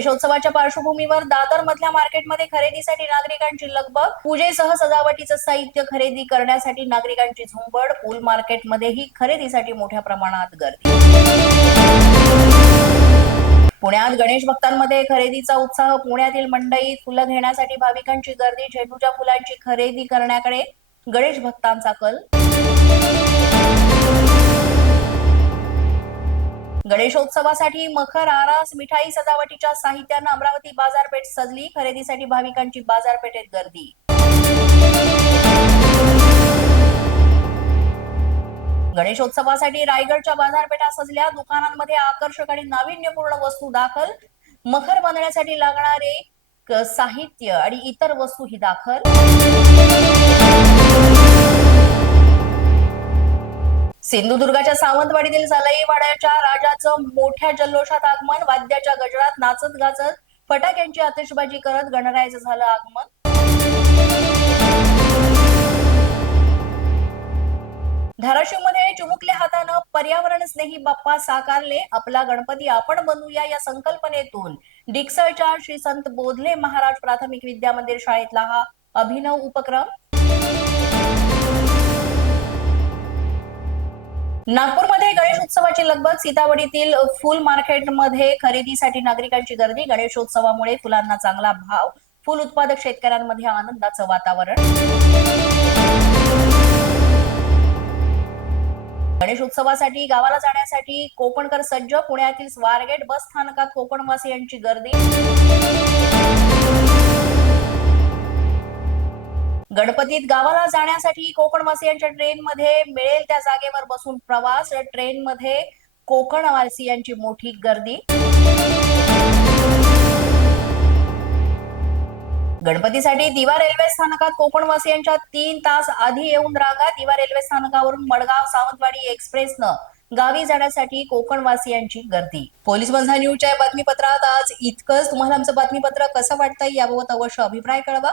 गणेशोत्सवाच्या पार्श्वभूमीवर दादर मधल्या मार्केटमध्ये खरेदीसाठी नागरिकांची लगबग पूजेसह सजावटीचं साहित्य खरेदी करण्यासाठी नागरिकांची झुंबड पूल मार्केटमध्येही खरेदीसाठी मोठ्या प्रमाणात गर्दी. पुण्यात गणेश भक्तांमध्ये खरेदीचा उत्साह पुण्यातील मंडईत फुलं घेण्यासाठी भाविकांची गर्दी झेंडूच्या फुलांची खरेदी करण्याकडे गणेश भक्तांचा कल गणेशोत्सवासाठी मखर आरास मिठाई सजावटीच्या साहित्यानं अमरावती बाजारपेठ सजली. खरेदीसाठी भाविकांची बाजारपेठेत गर्दी. गणेशोत्सवासाठी रायगडच्या बाजारपेठा सजल्या. दुकानांमध्ये आकर्षक आणि नाविन्यपूर्ण वस्तू दाखल. मखर बांधण्यासाठी लागणारे साहित्य आणि इतर वस्तू ही दाखल. सिंधुदुर्गाच्या सावंतवाडीतील सलईवाड्याच्या राजाचं मोठ्या जल्लोषात आगमन वाद्याच्या गजरात नाचत गाचत फटाक्यांची आतिषबाजी करत गणरायाचं झालं आगमन. धाराशिवमध्ये चुमुकल्या हातानं पर्यावरण स्नेही बाप्पा साकारले. आपला गणपती आपण बनवूया या संकल्पनेतून. डिक्सळच्या श्री संत बोधले महाराज प्राथमिक विद्या मंदिर शाळेतला हा अभिनव उपक्रम. नागपूरमध्ये गणेश उत्सवाची लगबग सीतावडीतील फुल मार्केटमध्ये खरेदीसाठी नागरिकांची गर्दी गणेशोत्सवामुळे फुलांना चांगला भाव फुल उत्पादक शेतकऱ्यांमध्ये आनंदाचं वातावरण. गणेशोत्सवासाठी गावाला जाण्यासाठी कोकणकर सज्ज पुण्यातील स्वारगेट बस स्थानकात कोकणवासियांची गर्दी. गणपतीत गावाला जाण्यासाठी कोकणवासियांच्या ट्रेनमध्ये मिळेल त्या जागेवर बसून प्रवास. ट्रेनमध्ये कोकणवासियांची मोठी गर्दी. गणपतीसाठी दिवा रेल्वे स्थानकात कोकणवासियांच्या तीन तास आधी येऊन रांगा. दिवा रेल्वे स्थानकावरून मडगाव सावंतवाडी एक्सप्रेसनं गावी जाण्यासाठी कोकणवासियांची गर्दी. पोलीस बंधा न्यूजच्या बातमीपत्रात आज इतकंच. तुम्हाला आमचं बातमीपत्र कसं वाटतंय याबाबत अवश्य अभिप्राय कळवा.